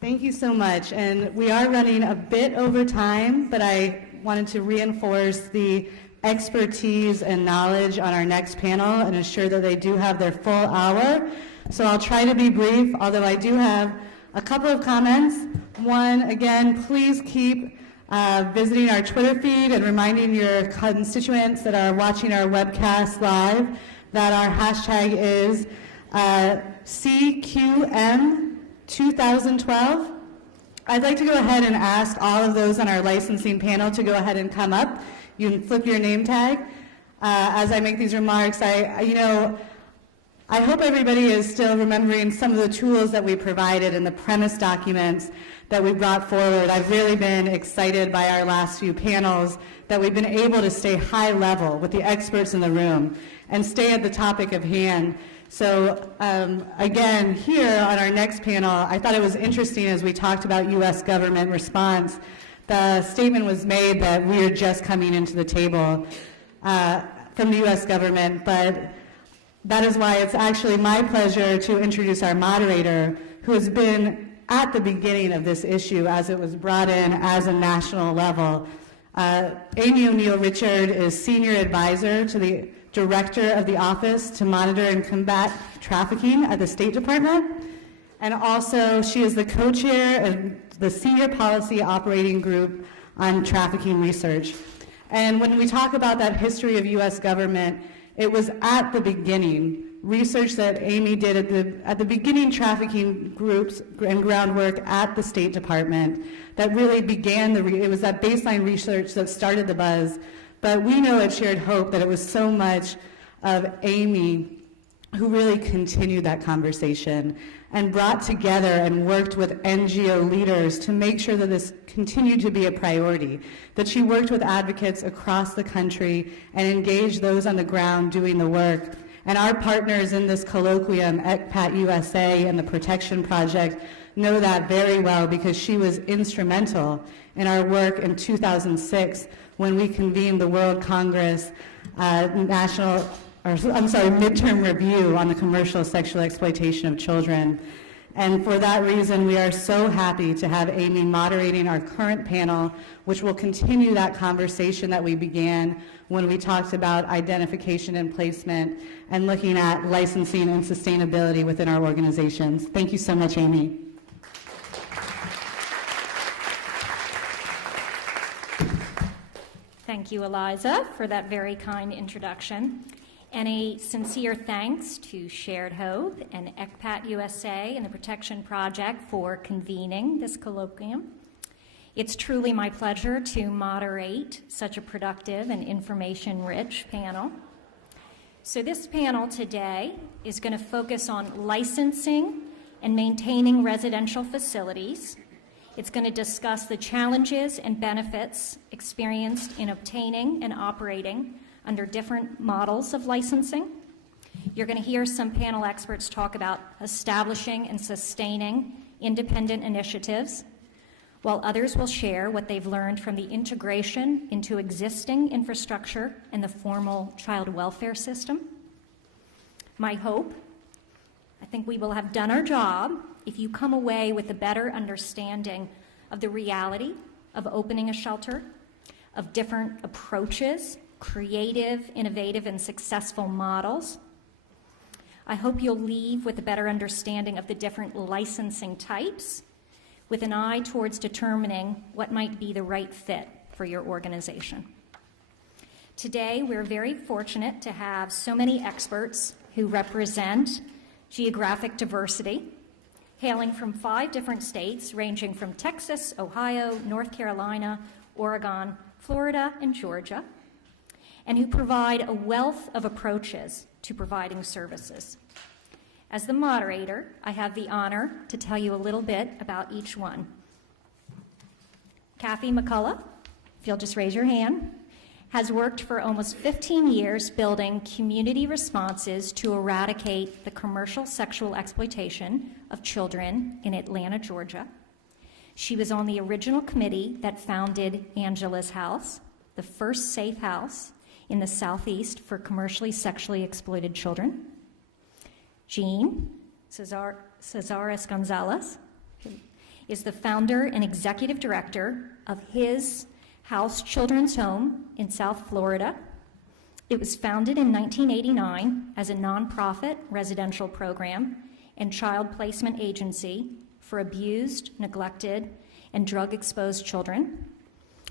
Thank you so much. And we are running a bit over time, but I wanted to reinforce the expertise and knowledge on our next panel and ensure that they do have their full hour. So I'll try to be brief, although I do have a couple of comments. One, again, please keep visiting our Twitter feed and reminding your constituents that are watching our webcast live that our hashtag is CQM2012. I'd like to go ahead and ask all of those on our licensing panel to go ahead and come up. You can flip your name tag. As I make these remarks, I hope everybody is still remembering some of the tools that we provided in the premise documents that we brought forward. I've really been excited by our last few panels that we've been able to stay high level with the experts in the room and stay at the topic of hand. So again, here on our next panel, I thought it was interesting as we talked about U.S. government response. The statement was made that we are just coming into the table from the U.S. government, but that is why it's actually my pleasure to introduce our moderator, who has been at the beginning of this issue as it was brought in as a national level. Amy O'Neill Richard is Senior Advisor to the Director of the Office to Monitor and Combat Trafficking at the State Department. And also, she is the co-chair of the Senior Policy Operating Group on Trafficking Research. And when we talk about that history of U.S. government, it was at the beginning, research that Amy did at the beginning, trafficking groups and groundwork at the State Department that really began it was that baseline research that started the buzz. But we know at Shared Hope that it was so much of Amy who really continued that conversation and brought together and worked with NGO leaders to make sure that this continued to be a priority, that she worked with advocates across the country and engaged those on the ground doing the work. And our partners in this colloquium, ECPAT USA and the Protection Project, know that very well because she was instrumental in our work in 2006 when we convened the World Congress midterm review on the commercial sexual exploitation of children. And for that reason, we are so happy to have Amy moderating our current panel, which will continue that conversation that we began when we talked about identification and placement and looking at licensing and sustainability within our organizations. Thank you so much, Amy. Thank you, Eliza, for that very kind introduction. And a sincere thanks to Shared Hope and ECPAT USA and the Protection Project for convening this colloquium. It's truly my pleasure to moderate such a productive and information-rich panel. So this panel today is going to focus on licensing and maintaining residential facilities. It's going to discuss the challenges and benefits experienced in obtaining and operating under different models of licensing. You're going to hear some panel experts talk about establishing and sustaining independent initiatives, while others will share what they've learned from the integration into existing infrastructure and the formal child welfare system. My hope, I think we will have done our job if you come away with a better understanding of the reality of opening a shelter, of different approaches, creative, innovative, and successful models. I hope you'll leave with a better understanding of the different licensing types with an eye towards determining what might be the right fit for your organization. Today, we're very fortunate to have so many experts who represent geographic diversity, hailing from 5 different states, ranging from Texas, Ohio, North Carolina, Oregon, Florida, and Georgia, and who provide a wealth of approaches to providing services. As the moderator, I have the honor to tell you a little bit about each one. Kaffie McCullough, if you'll just raise your hand, has worked for almost 15 years building community responses to eradicate the commercial sexual exploitation of children in Atlanta, Georgia. She was on the original committee that founded Angela's House, the first safe house in the Southeast for commercially sexually exploited children. Jean Caceres-Gonzalez is the founder and executive director of His House Children's Home in South Florida. It was founded in 1989 as a nonprofit residential program and child placement agency for abused, neglected, and drug-exposed children.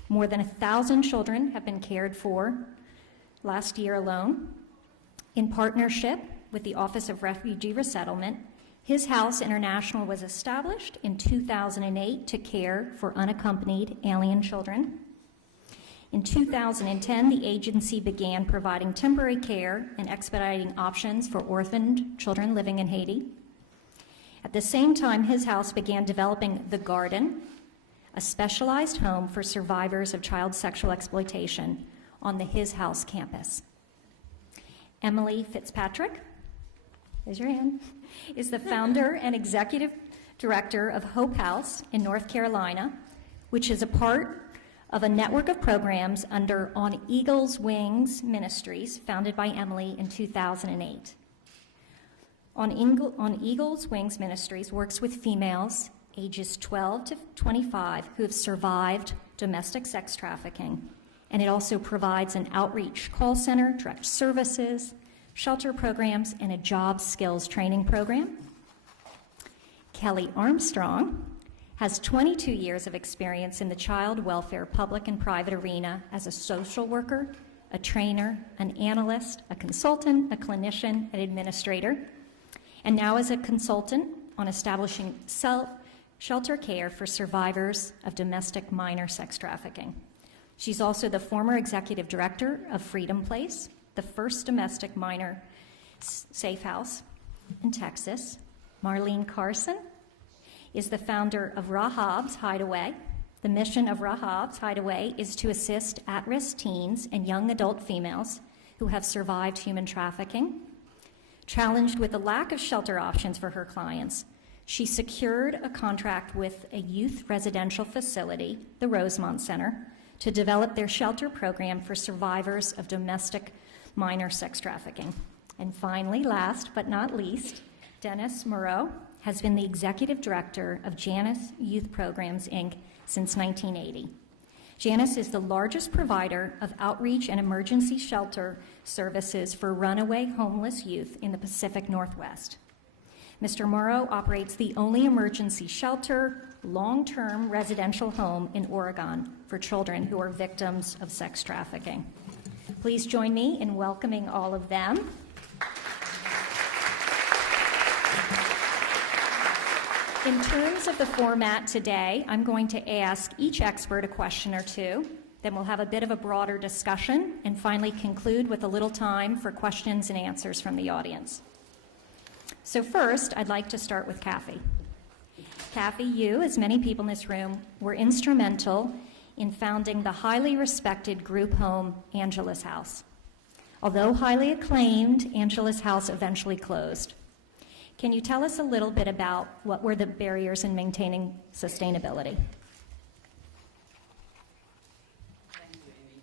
More than 1,000 children have been cared for last year alone. In partnership with the Office of Refugee Resettlement, His House International was established in 2008 to care for unaccompanied alien children. In 2010, the agency began providing temporary care and expediting options for orphaned children living in Haiti. At the same time, His House began developing The Garden, a specialized home for survivors of child sexual exploitation on the His House campus. Emily Fitchpatrick, raise your hand, is the founder and executive director of Hope House in North Carolina, which is a part of a network of programs under On Eagle's Wings Ministries, founded by Emily in 2008. On Eagle's Wings Ministries works with females ages 12 to 25 who have survived domestic sex trafficking, and it also provides an outreach call center, direct services, shelter programs, and a job skills training program. Kellie Armstrong has 22 years of experience in the child welfare public and private arena as a social worker, a trainer, an analyst, a consultant, a clinician, an administrator, and now as a consultant on establishing shelter care for survivors of domestic minor sex trafficking. She's also the former executive director of Freedom Place, the first domestic minor safe house in Texas. Marlene Carson is the founder of Rahab's Hideaway. The mission of Rahab's Hideaway is to assist at-risk teens and young adult females who have survived human trafficking. Challenged with the lack of shelter options for her clients, she secured a contract with a youth residential facility, the Rosemont Center, to develop their shelter program for survivors of domestic minor sex trafficking. And finally, last but not least, Dennis Morrow has been the executive director of Janus Youth Programs, Inc. since 1980. Janus is the largest provider of outreach and emergency shelter services for runaway homeless youth in the Pacific Northwest. Mr. Morrow operates the only emergency shelter, long-term residential home in Oregon for children who are victims of sex trafficking. Please join me in welcoming all of them. In terms of the format today, I'm going to ask each expert a question or two, then we'll have a bit of a broader discussion, and finally conclude with a little time for questions and answers from the audience. So first, I'd like to start with Kaffie. Kaffie, you, as many people in this room, were instrumental in founding the highly respected group home Angelus House. Although highly acclaimed, Angelus House eventually closed. Can you tell us a little bit about what were the barriers in maintaining sustainability? Thank you, Amy.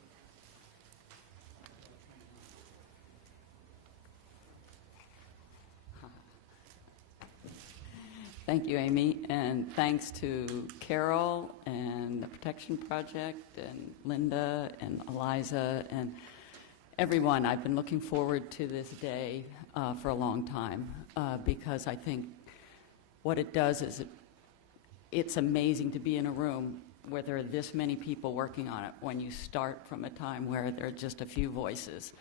Thank you, Amy, and thanks to Carol and the Protection Project and Linda and Eliza and everyone. I've been looking forward to this day for a long time because I think what it does is it's amazing to be in a room where there are this many people working on it when you start from a time where there are just a few voices.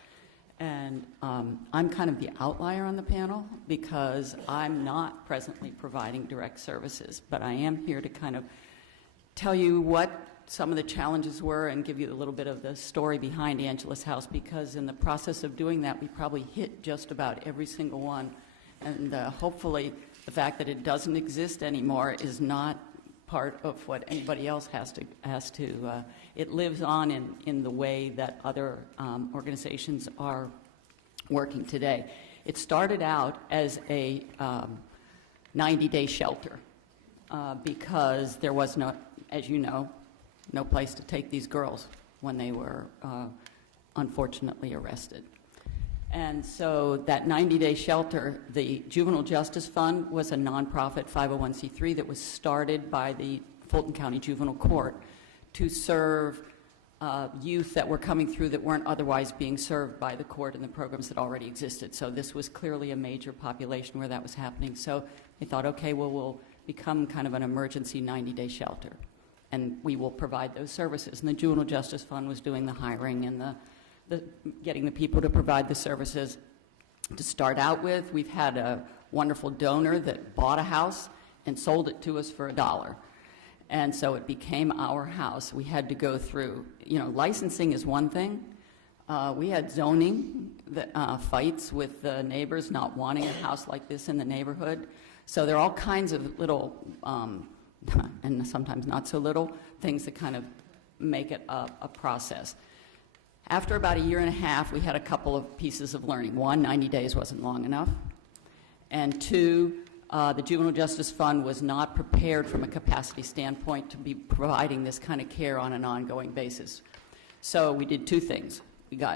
And I'm kind of the outlier on the panel because I'm not presently providing direct services, but I am here to kind of tell you what some of the challenges were and give you a little bit of the story behind Angelus House, because in the process of doing that, we probably hit just about every single one. And hopefully the fact that it doesn't exist anymore is not part of what anybody else has to it lives on in the way that other organizations are working today. It started out as a 90-day shelter because there was no, as you know, no place to take these girls when they were unfortunately arrested. And so that 90-day shelter, the Juvenile Justice Fund was a nonprofit 501c3 that was started by the Fulton County Juvenile Court to serve youth that were coming through that weren't otherwise being served by the court and the programs that already existed. So this was clearly a major population where that was happening. So they thought, okay, well, we'll become kind of an emergency 90-day shelter, and we will provide those services. And the Juvenile Justice Fund was doing the hiring and the getting the people to provide the services. To start out with, we've had a wonderful donor that bought a house and sold it to us for $1. And so it became our house. We had to go through, licensing is one thing. We had zoning fights with the neighbors not wanting a house like this in the neighborhood. So there are all kinds of little, and sometimes not so little, things that kind of make it a process. After about 1.5 years, we had a couple of pieces of learning. One, 90 days wasn't long enough. And two, the Juvenile Justice Fund was not prepared from a capacity standpoint to be providing this kind of care on an ongoing basis. So we did two things.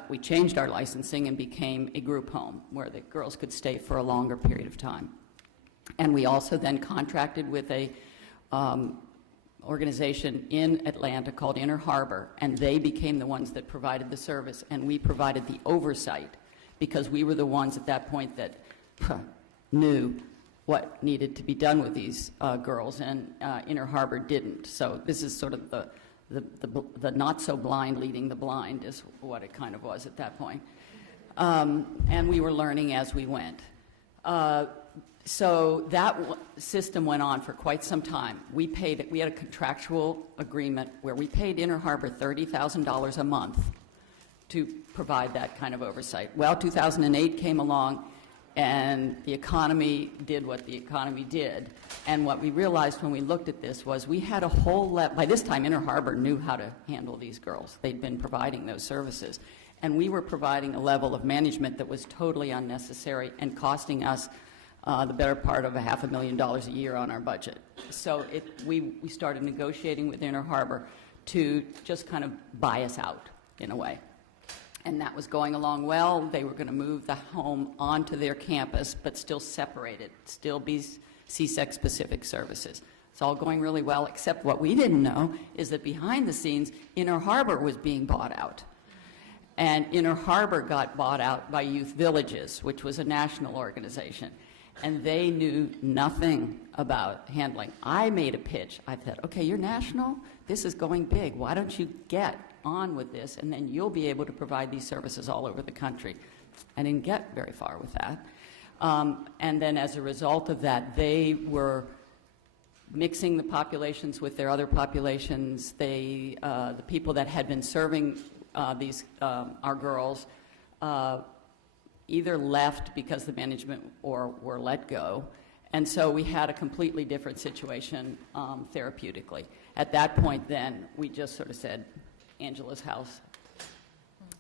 We changed our licensing and became a group home where the girls could stay for a longer period of time. And we also then contracted with a organization in Atlanta called Inner Harbor, and they became the ones that provided the service, and we provided the oversight because we were the ones at that point that knew what needed to be done with these girls, and Inner Harbor didn't. So this is sort of the not so blind leading the blind is what it kind of was at that point. And we were learning as we went. So that system went on for quite some time. We had a contractual agreement where we paid Inner Harbor $30,000 a month to provide that kind of oversight. Well, 2008 came along, and the economy did what the economy did. And what we realized when we looked at this was we had a whole by this time, Inner Harbor knew how to handle these girls. They'd been providing those services. And we were providing a level of management that was totally unnecessary and costing us the better part of $500,000 a year on our budget. So we started negotiating with Inner Harbor to just kind of buy us out in a way. And that was going along well. They were going to move the home onto their campus, but still separated, still be CSEC-specific services. It's all going really well, except what we didn't know is that behind the scenes, Inner Harbor was being bought out. And Inner Harbor got bought out by Youth Villages, which was a national organization. And they knew nothing about handling. I made a pitch. I said, okay, you're national. This is going big. Why don't you get on with this, and then you'll be able to provide these services all over the country. I didn't get very far with that. And then as a result of that, they were mixing the populations with their other populations. The people that had been serving our girls either left because the management or were let go. And so we had a completely different situation therapeutically. At that point then, we just sort of said, Angela's house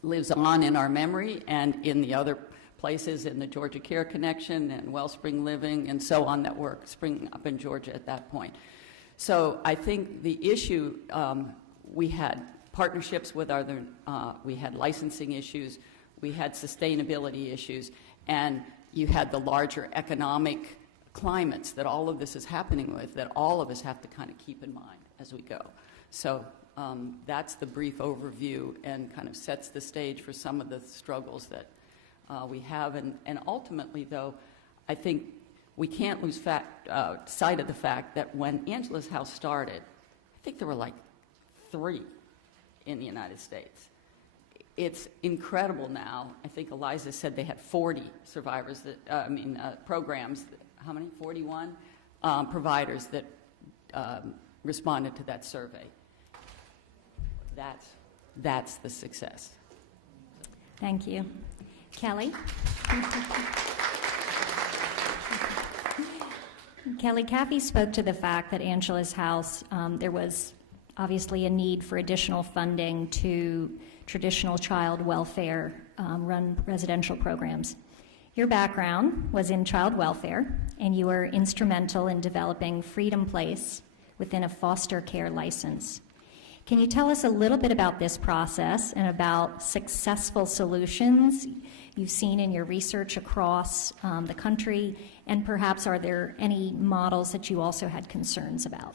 lives on in our memory and in the other places in the Georgia Care Connection and Wellspring Living and so on that were springing up in Georgia at that point. So I think the issue, we had partnerships with other, we had licensing issues, we had sustainability issues, and you had the larger economic climates that all of this is happening with that all of us have to kind of keep in mind as we go. So that's the brief overview and kind of sets the stage for some of the struggles that we have. And ultimately, though, I think we can't lose sight of the fact that when Angela's house started, I think there were like 3 in the United States. It's incredible now. I think Eliza said they had 40 survivors that, programs. How many? 41 providers that responded to that survey. That's the success. Thank you. Kellie? Kellie, Kaffie spoke to the fact that Angela's house, there was obviously a need for additional funding to traditional child welfare run residential programs. Your background was in child welfare, and you were instrumental in developing Freedom Place within a foster care license. Can you tell us a little bit about this process and about successful solutions you've seen in your research across the country, and perhaps are there any models that you also had concerns about?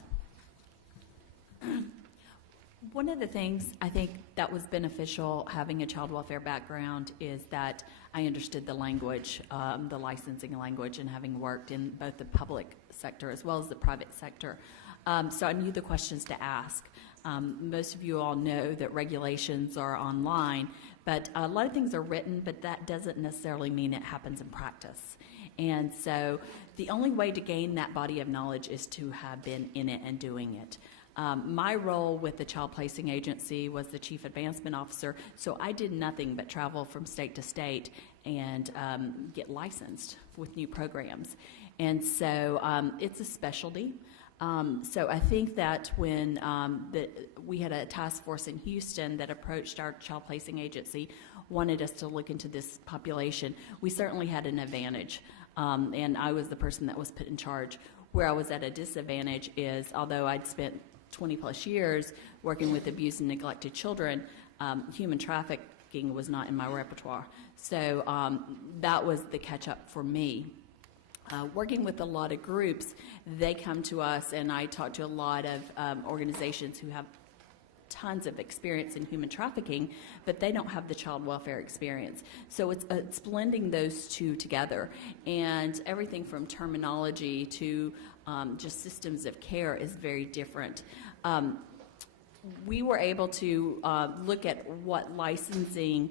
One of the things I think that was beneficial having a child welfare background is that I understood the language, the licensing language, and having worked in both the public sector as well as the private sector. So I knew the questions to ask. Most of you all know that regulations are online, but a lot of things are written, but that doesn't necessarily mean it happens in practice. And so the only way to gain that body of knowledge is to have been in it and doing it. My role with the Child Placing Agency was the Chief Advancement Officer, so I did nothing but travel from state to state and get licensed with new programs. And so it's a specialty. So I think that when we had a task force in Houston that approached our Child Placing Agency, wanted us to look into this population, we certainly had an advantage. And I was the person that was put in charge. Where I was at a disadvantage is, although I'd spent 20 plus years working with abused and neglected children, human trafficking was not in my repertoire. So that was the catch up for me. Working with a lot of groups, they come to us, and I talk to a lot of organizations who have tons of experience in human trafficking, but they don't have the child welfare experience. So it's blending those two together, and everything from terminology to just systems of care is very different. We were able to look at what licensing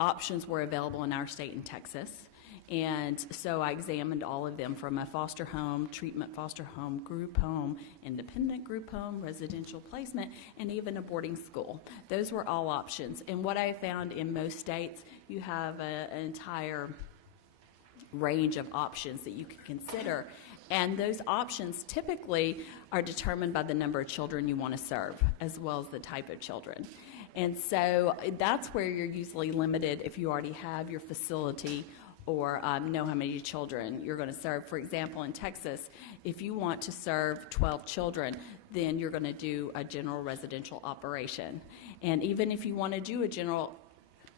options were available in our state in Texas. And so I examined all of them, from a foster home, treatment foster home, group home, independent group home, residential placement, and even a boarding school. Those were all options. And what I found in most states, you have an entire range of options that you can consider. And those options typically are determined by the number of children you want to serve, as well as the type of children. And so that's where you're usually limited if you already have your facility or know how many children you're going to serve. For example, in Texas, if you want to serve 12 children, then you're going to do a general residential operation. And even if you want to do a general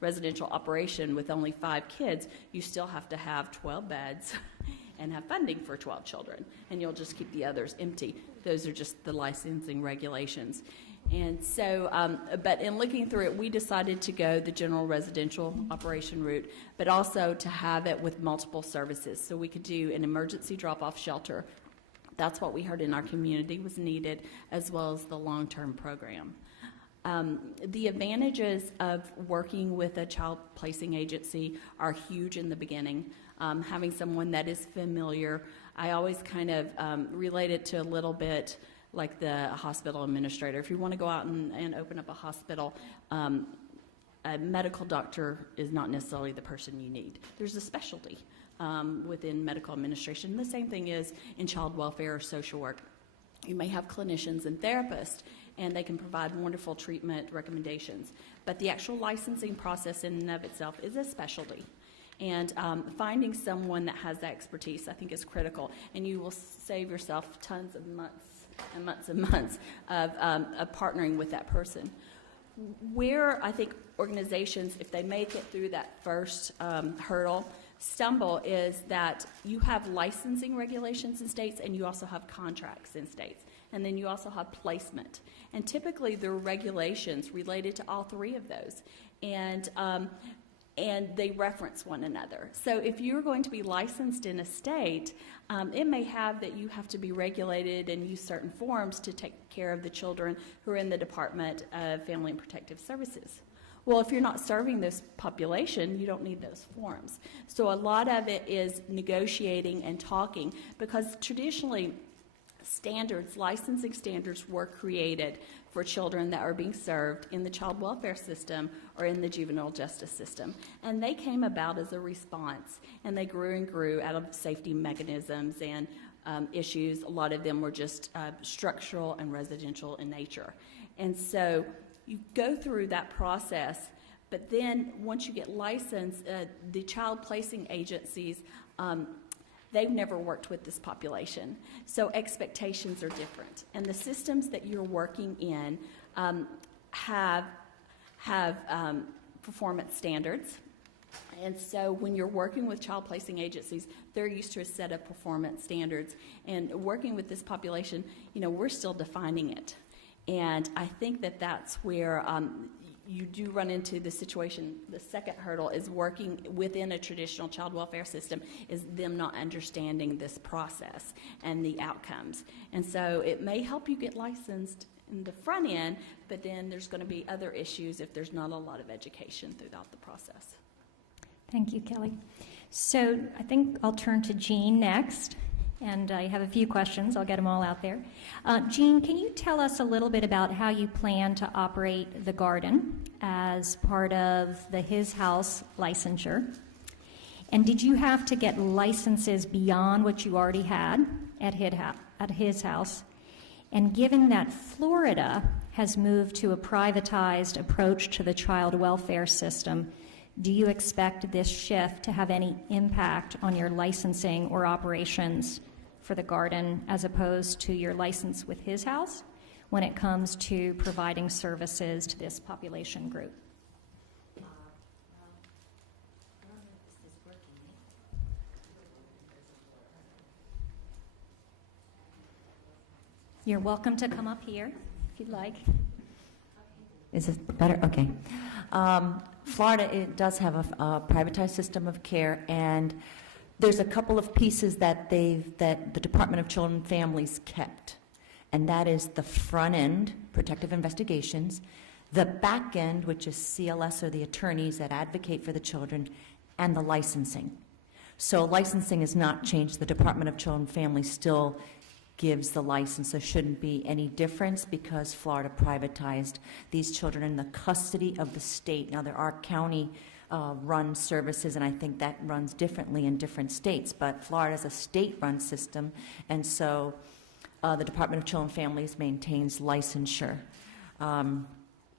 residential operation with only 5 kids, you still have to have 12 beds and have funding for 12 children, and you'll just keep the others empty. Those are just the licensing regulations. And so, but in looking through it, we decided to go the general residential operation route, but also to have it with multiple services. So we could do an emergency drop-off shelter. That's what we heard in our community was needed, as well as the long-term program. The advantages of working with a child placing agency are huge in the beginning. Having someone that is familiar, I always kind of relate it to a little bit like the hospital administrator. If you want to go out and open up a hospital, a medical doctor is not necessarily the person you need. There's a specialty within medical administration. The same thing is in child welfare or social work. You may have clinicians and therapists, and they can provide wonderful treatment recommendations. But the actual licensing process in and of itself is a specialty. And finding someone that has that expertise, I think, is critical. And you will save yourself tons of months and months and months of partnering with that person. Where I think organizations, if they make it through that first hurdle, stumble is that you have licensing regulations in states, and you also have contracts in states. And then you also have placement. And typically there are regulations related to all 3 of those. And they reference one another. So if you're going to be licensed in a state, it may have that you have to be regulated and use certain forms to take care of the children who are in the Department of Family and Protective Services. Well, if you're not serving this population, you don't need those forms. So a lot of it is negotiating and talking, because traditionally licensing standards were created for children that are being served in the child welfare system or in the juvenile justice system. And they came about as a response, and they grew and grew out of safety mechanisms and issues. A lot of them were just structural and residential in nature. And so you go through that process, but then once you get licensed, the child placing agencies they've never worked with this population. So expectations are different. And the systems that you're working in have performance standards. And so when you're working with child placing agencies, they're used to a set of performance standards. And working with this population, we're still defining it. And I think that that's where you do run into the situation. The second hurdle is working within a traditional child welfare system, is them not understanding this process and the outcomes. And so it may help you get licensed in the front end, but then there's going to be other issues if there's not a lot of education throughout the process. Thank you, Kelly. So I think I'll turn to Jean next, and I have a few questions. I'll get them all out there. Jean, can you tell us a little bit about how you plan to operate the garden as part of the His House licensure? And did you have to get licenses beyond what you already had at His House? And given that Florida has moved to a privatized approach to the child welfare system, do you expect this shift to have any impact on your licensing or operations for the garden as opposed to your license with His House when it comes to providing services to this population group? You're welcome to come up here if you'd like. Is this better? Okay. Florida, it does have a privatized system of care, and there's a couple of pieces that the Department of Children and Families kept, and that is the front end, protective investigations, the back end, which is CLS, or the attorneys that advocate for the children, and the licensing. So licensing has not changed. The Department of Children and Families still gives the license. There shouldn't be any difference because Florida privatized these children in the custody of the state. Now, there are county run services, and I think that runs differently in different states, but Florida is a state-run system, and so the Department of Children and Families maintains licensure. And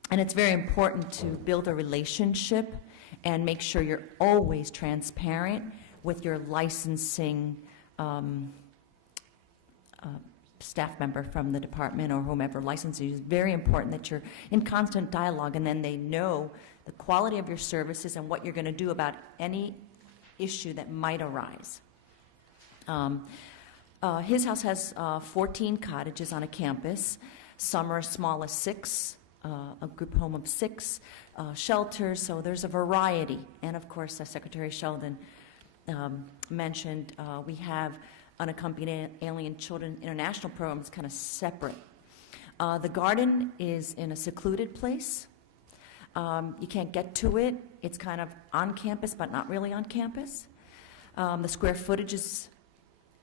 it's very important to build a relationship and make sure you're always transparent with your licensing staff member from the department or whomever licenses you. It's very important that you're in constant dialogue, and then they know the quality of your services and what you're going to do about any issue that might arise. His House has 14 cottages on a campus. Some are as small as 6, a group home of 6, shelters, so there's a variety. And of course, as Secretary Sheldon mentioned, we have unaccompanied alien children international programs kind of separate. The garden is in a secluded place. You can't get to it. It's kind of on campus, but not really on campus. The square footage is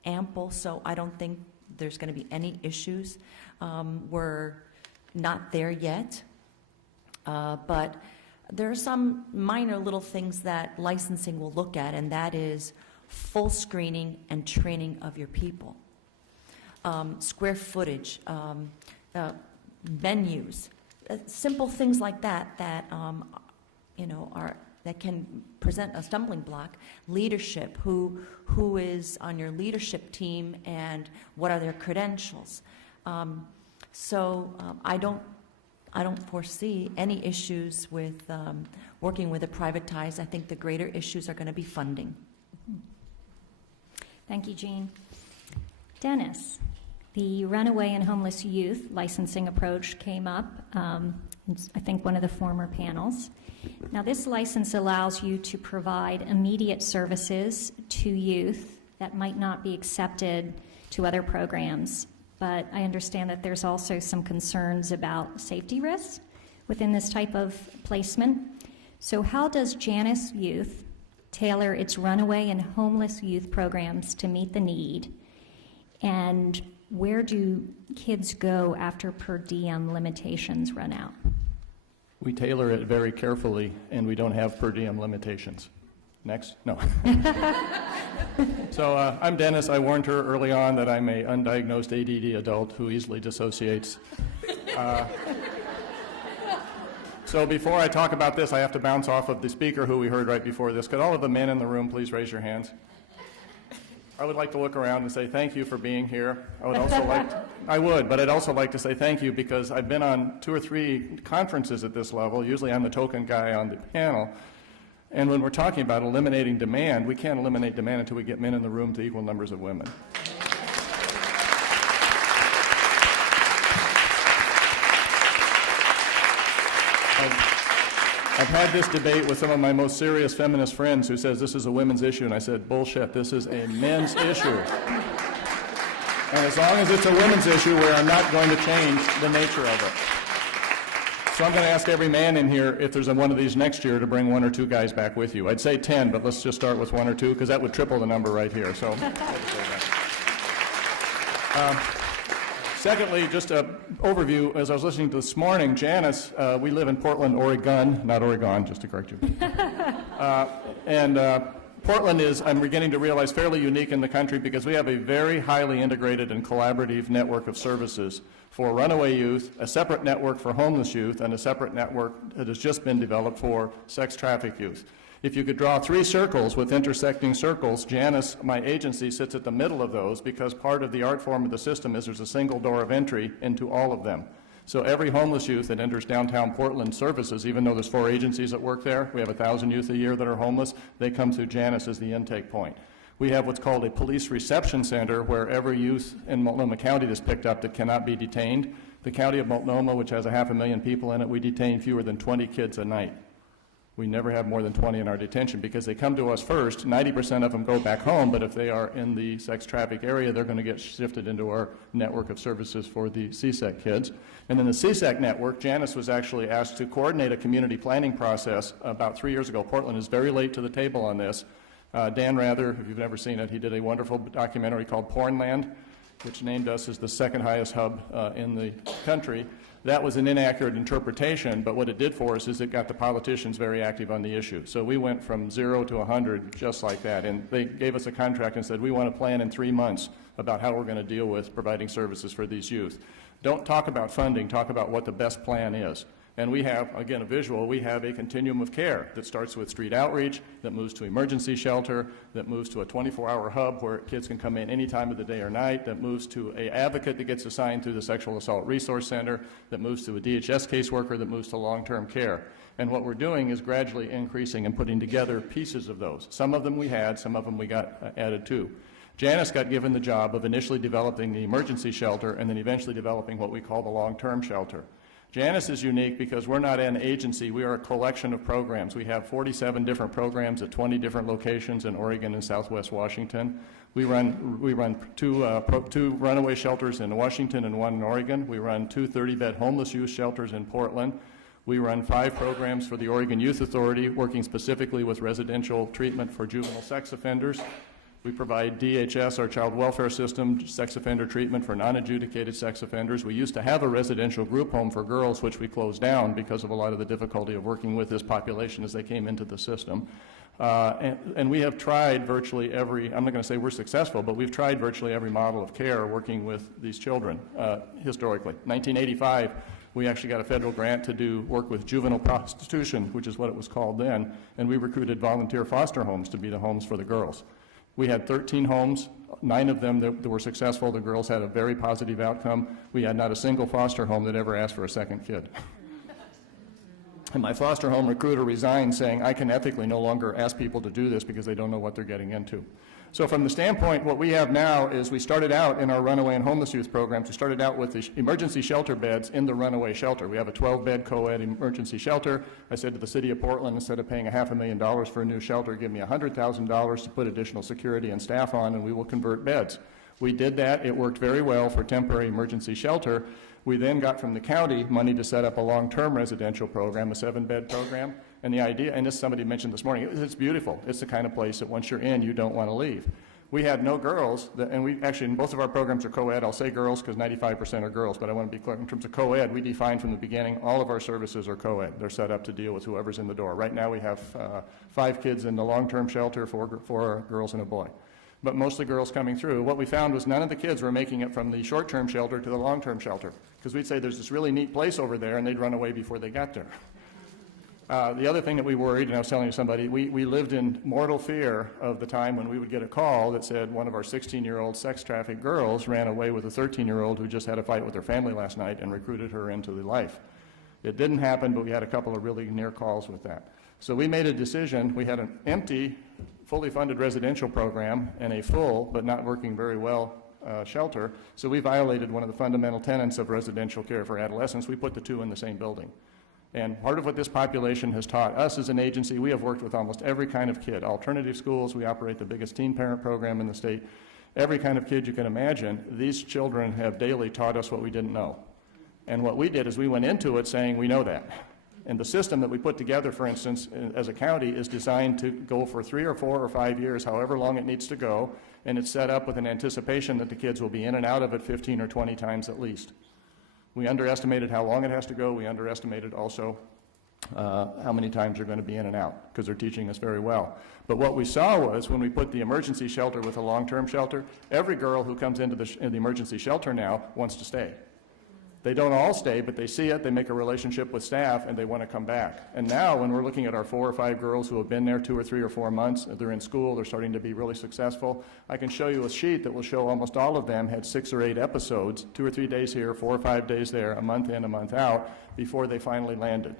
ample, so I don't think there's going to be any issues. We're not there yet, but there are some minor little things that licensing will look at, and that is full screening and training of your people. Square footage, venues, simple things like that that that can present a stumbling block. Leadership, who is on your leadership team and what are their credentials. I don't foresee any issues with working with a privatized. I think the greater issues are going to be funding. Thank you, Jean. Dennis, the runaway and homeless youth licensing approach came up, I think one of the former panels. Now, this license allows you to provide immediate services to youth that might not be accepted to other programs, but I understand that there's also some concerns about safety risks within this type of placement. So how does Janus Youth tailor its runaway and homeless youth programs to meet the need? And where do kids go after per diem limitations run out? We tailor it very carefully, and we don't have per diem limitations. Next? No. So I'm Dennis. I warned her early on that I'm an undiagnosed ADD adult who easily dissociates. So before I talk about this, I have to bounce off of the speaker who we heard right before this. Could all of the men in the room please raise your hands? I would like to look around and say thank you for being here. But I'd also like to say thank you because I've been on 2 or 3 conferences at this level. Usually I'm the token guy on the panel. And when we're talking about eliminating demand, we can't eliminate demand until we get men in the room to equal numbers of women. I've had this debate with some of my most serious feminist friends who says this is a women's issue, and I said, bullshit, this is a men's issue. And as long as it's a women's issue, we are not going to change the nature of it. So I'm going to ask every man in here, if there's one of these next year, to bring 1 or 2 guys back with you. I'd say 10, but let's just start with 1 or 2, because that would triple the number right here. So. Secondly, just an overview, as I was listening to this morning, Janus, we live in Portland, Oregon, not Oregon, just to correct you. Portland is, I'm beginning to realize, fairly unique in the country because we have a very highly integrated and collaborative network of services for runaway youth, a separate network for homeless youth, and a separate network that has just been developed for sex-trafficked youth. If you could draw 3 circles with intersecting circles, Janus, my agency, sits at the middle of those because part of the art form of the system is there's a single door of entry into all of them. So every homeless youth that enters downtown Portland services, even though there's 4 agencies that work there, we have 1,000 youth a year that are homeless, they come through Janus as the intake point. We have what's called a police reception center where every youth in Multnomah County that's picked up that cannot be detained. The county of Multnomah, which has 500,000 people in it, we detain fewer than 20 kids a night. We never have more than 20 in our detention because they come to us first. 90% of them go back home, but if they are in the sex traffic area, they're going to get shifted into our network of services for the CSEC kids. And in the CSEC network, Janus was actually asked to coordinate a community planning process about 3 years ago. Portland is very late to the table on this. Dan Rather, if you've never seen it, he did a wonderful documentary called Pornland, which named us as the 2nd highest hub in the country. That was an inaccurate interpretation, but what it did for us is it got the politicians very active on the issue. So we went from 0 to 100 just like that, and they gave us a contract and said, we want to plan in 3 months about how we're going to deal with providing services for these youth. Don't talk about funding, talk about what the best plan is. And we have, again, a visual, we have a continuum of care that starts with street outreach, that moves to emergency shelter, that moves to a 24-hour hub where kids can come in any time of the day or night, that moves to an advocate that gets assigned through the Sexual Assault Resource Center, that moves to a DHS caseworker, that moves to long-term care. And what we're doing is gradually increasing and putting together pieces of those. Some of them we had, some of them we got added to. Janus got given the job of initially developing the emergency shelter and then eventually developing what we call the long-term shelter. Janus is unique because we're not an agency, we are a collection of programs. We have 47 different programs at 20 different locations in Oregon and Southwest Washington. We run two runaway shelters in Washington and 1 in Oregon. We run 2 30-bed homeless youth shelters in Portland. We run 5 programs for the Oregon Youth Authority, working specifically with residential treatment for juvenile sex offenders. We provide DHS, our child welfare system, sex offender treatment for non-adjudicated sex offenders. We used to have a residential group home for girls, which we closed down because of a lot of the difficulty of working with this population as they came into the system. And we have tried virtually every, I'm not going to say we're successful, but we've tried virtually every model of care working with these children historically. 1985, we actually got a federal grant to do work with juvenile prostitution, which is what it was called then, and we recruited volunteer foster homes to be the homes for the girls. We had 13 homes, 9 of them that were successful. The girls had a very positive outcome. We had not a single foster home that ever asked for a second kid. And my foster home recruiter resigned saying, I can ethically no longer ask people to do this because they don't know what they're getting into. So from the standpoint, what we have now is we started out in our runaway and homeless youth programs, we started out with the emergency shelter beds in the runaway shelter. We have a 12-bed co-ed emergency shelter. I said to the city of Portland, instead of paying $500,000 for a new shelter, give me $100,000 to put additional security and staff on, and we will convert beds. We did that. It worked very well for temporary emergency shelter. We then got from the county money to set up a long-term residential program, a 7-bed program. And the idea, and this somebody mentioned this morning, it's beautiful. It's the kind of place that once you're in, you don't want to leave. We had no girls, and we actually, in both of our programs are co-ed. I'll say girls because 95% are girls, but I want to be clear. In terms of co-ed, we define from the beginning, all of our services are co-ed. They're set up to deal with whoever's in the door. Right now we have 5 kids in the long-term shelter, 4 girls and a boy. But mostly girls coming through. What we found was none of the kids were making it from the short-term shelter to the long-term shelter, because we'd say there's this really neat place over there, and they'd run away before they got there. The other thing that we worried, and I was telling somebody, we lived in mortal fear of the time when we would get a call that said one of our 16-year-old sex-trafficked girls ran away with a 13-year-old who just had a fight with her family last night and recruited her into the life. It didn't happen, but we had a couple of really near calls with that. So we made a decision. We had an empty, fully funded residential program and a full, but not working very well, shelter. So we violated one of the fundamental tenets of residential care for adolescents. We put the two in the same building. And part of what this population has taught us as an agency, we have worked with almost every kind of kid. Alternative schools, we operate the biggest teen parent program in the state. Every kind of kid you can imagine, these children have daily taught us what we didn't know. And what we did is we went into it saying we know that. And the system that we put together, for instance, as a county, is designed to go for 3 or 4 or 5 years, however long it needs to go, and it's set up with an anticipation that the kids will be in and out of it 15 or 20 times at least. We underestimated how long it has to go. We underestimated also how many times they're going to be in and out, because they're teaching us very well. But what we saw was when we put the emergency shelter with a long-term shelter, every girl who comes into the emergency shelter now wants to stay. They don't all stay, but they see it, they make a relationship with staff, and they want to come back. And now when we're looking at our 4 or 5 girls who have been there 2 or 3 or 4 months, they're in school, they're starting to be really successful, I can show you a sheet that will show almost all of them had 6 or 8 episodes, 2 or 3 days here, 4 or 5 days there, a month in, a month out, before they finally landed.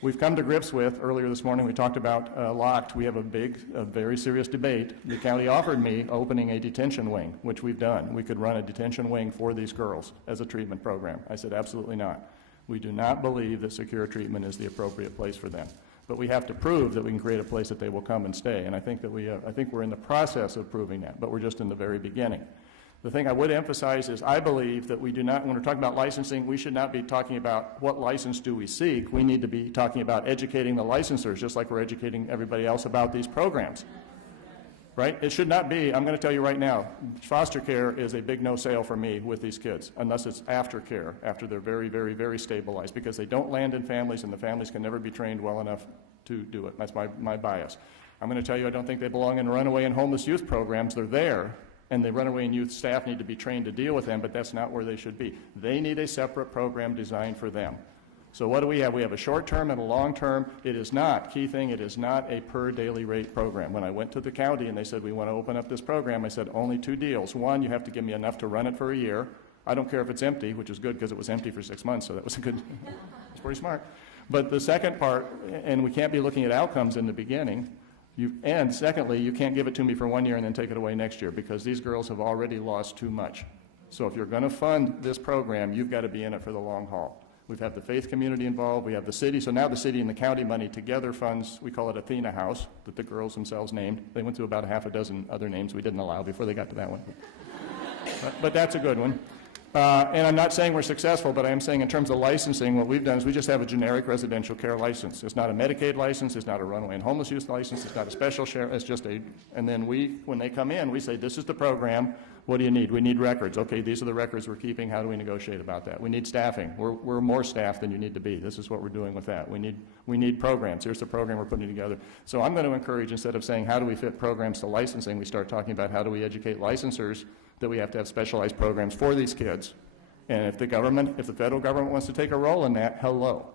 We've come to grips with, earlier this morning we talked about locked. We have a very serious debate. The county offered me opening a detention wing, which we've done. We could run a detention wing for these girls as a treatment program. I said, absolutely not. We do not believe that secure treatment is the appropriate place for them. But we have to prove that we can create a place that they will come and stay. And I think that I think we're in the process of proving that, but we're just in the very beginning. The thing I would emphasize is I believe that we do not, when we're talking about licensing, we should not be talking about what license do we seek. We need to be talking about educating the licensors, just like we're educating everybody else about these programs. Right? It should not be, I'm going to tell you right now, foster care is a big no-sale for me with these kids, unless it's aftercare, after they're very, very, very stabilized, because they don't land in families and the families can never be trained well enough to do it. That's my bias. I'm going to tell you I don't think they belong in runaway and homeless youth programs. They're there. And the runaway and youth staff need to be trained to deal with them, but that's not where they should be. They need a separate program designed for them. So what do we have? We have a short-term and a long-term. It is not, key thing, it is not a per daily rate program. When I went to the county and they said, we want to open up this program, I said, only 2 deals. One, you have to give me enough to run it for a year. I don't care if it's empty, which is good because it was empty for 6 months, so that was a good, it's pretty smart. But the second part, and we can't be looking at outcomes in the beginning, and secondly, you can't give it to me for 1 year and then take it away next year, because these girls have already lost too much. So if you're going to fund this program, you've got to be in it for the long haul. We've had the faith community involved. We have the city. So now the city and the county money together funds, we call it Athena House, that the girls themselves named. They went through about 6 other names we didn't allow before they got to that one. But that's a good one. And I'm not saying we're successful, but I am saying in terms of licensing, what we've done is we just have a generic residential care license. It's not a Medicaid license. It's not a runaway and homeless youth license. It's not a special share. It's just and then when they come in, we say, this is the program. What do you need? We need records. Okay, these are the records we're keeping. How do we negotiate about that? We need staffing. We're more staff than you need to be. This is what we're doing with that. We need programs. Here's the program we're putting together. So I'm going to encourage, instead of saying, how do we fit programs to licensing, we start talking about how do we educate licensors that we have to have specialized programs for these kids. And if the federal government wants to take a role in that, hello.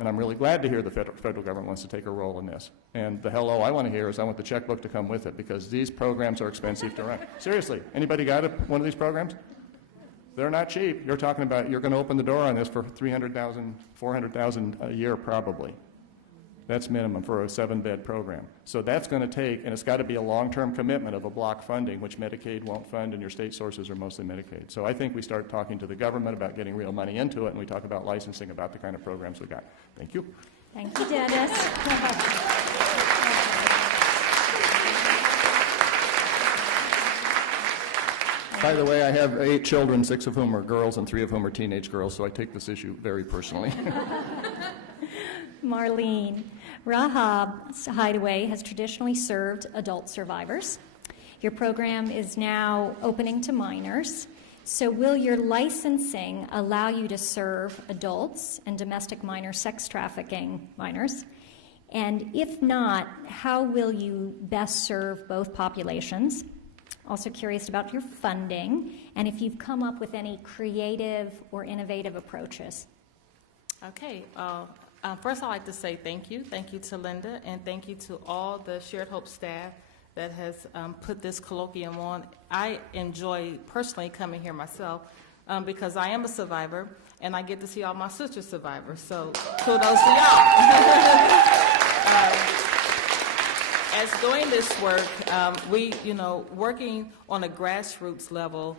And I'm really glad to hear the federal government wants to take a role in this. And the hello I want to hear is I want the checkbook to come with it, because these programs are expensive to run. Seriously, anybody got one of these programs? They're not cheap. You're talking about you're going to open the door on this for $300,000, $400,000 a year probably. That's minimum for a 7-bed program. So that's going to take, and it's got to be a long-term commitment of a block funding, which Medicaid won't fund, and your state sources are mostly Medicaid. So I think we start talking to the government about getting real money into it, and we talk about licensing, about the kind of programs we got. Thank you. Thank you, Dennis. By the way, I have 8 children, 6 of whom are girls and 3 of whom are teenage girls, so I take this issue very personally. Marlene, Rahab's Hideaway has traditionally served adult survivors. Your program is now opening to minors. So will your licensing allow you to serve adults and domestic minor sex trafficking minors? And if not, how will you best serve both populations? Also curious about your funding and if you've come up with any creative or innovative approaches. Okay. First, I'd like to say thank you. Thank you to Linda, and thank you to all the Shared Hope staff that has put this colloquium on. I enjoy personally coming here myself because I am a survivor, and I get to see all my sister survivors. So kudos to y'all. As doing this work, working on a grassroots level,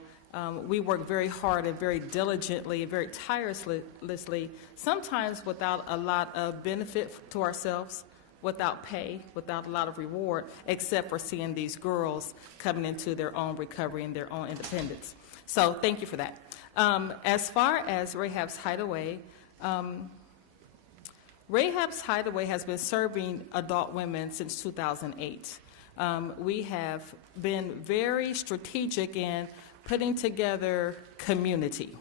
we work very hard and very diligently and very tirelessly, sometimes without a lot of benefit to ourselves, without pay, without a lot of reward, except for seeing these girls coming into their own recovery and their own independence. So thank you for that. As far as Rahab's Hideaway, Rahab's Hideaway has been serving adult women since 2008. We have been very strategic in putting together community.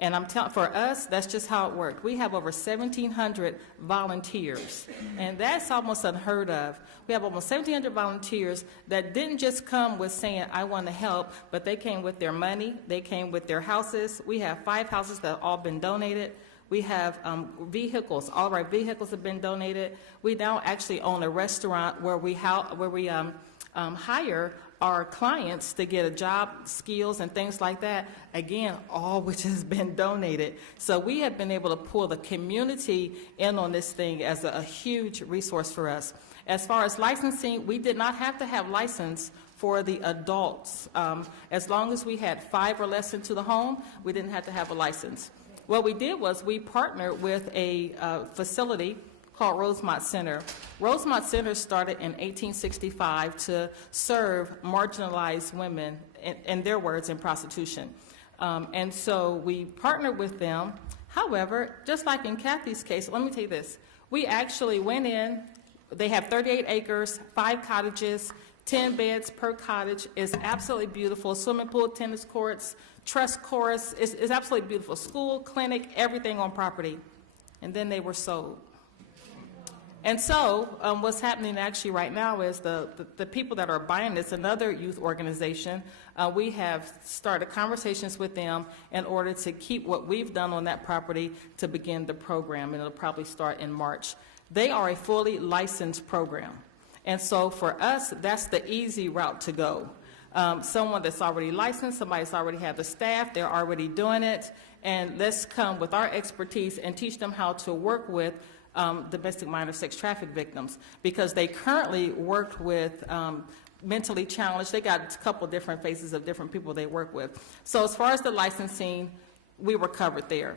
And I'm telling, for us, that's just how it worked. We have over 1,700 volunteers, and that's almost unheard of. We have almost 1,700 volunteers that didn't just come with saying, I want to help, but they came with their money, they came with their houses. We have 5 houses that have all been donated. We have vehicles. All of our vehicles have been donated. We now actually own a restaurant where we hire our clients to get a job, skills, and things like that. Again, all which has been donated. So we have been able to pull the community in on this thing as a huge resource for us. As far as licensing, we did not have to have license for the adults. As long as we had 5 or less into the home, we didn't have to have a license. What we did was we partnered with a facility called Rosemont Center. Rosemont Center started in 1865 to serve marginalized women, in their words, in prostitution. And so we partnered with them. However, just like in Kathy's case, let me tell you this. We actually went in. They have 38 acres, 5 cottages, 10 beds per cottage. It's absolutely beautiful. Swimming pool, tennis courts, trust chorus. It's absolutely beautiful. School, clinic, everything on property. And then they were sold. And so what's happening actually right now is the people that are buying this, another youth organization, we have started conversations with them in order to keep what we've done on that property to begin the program, and it'll probably start in March. They are a fully licensed program. And so for us, that's the easy route to go. Someone that's already licensed, somebody that's already had the staff, they're already doing it, and let's come with our expertise and teach them how to work with domestic minor sex traffic victims, because they currently work with mentally challenged. They got a couple different faces of different people they work with. So as far as the licensing, we were covered there.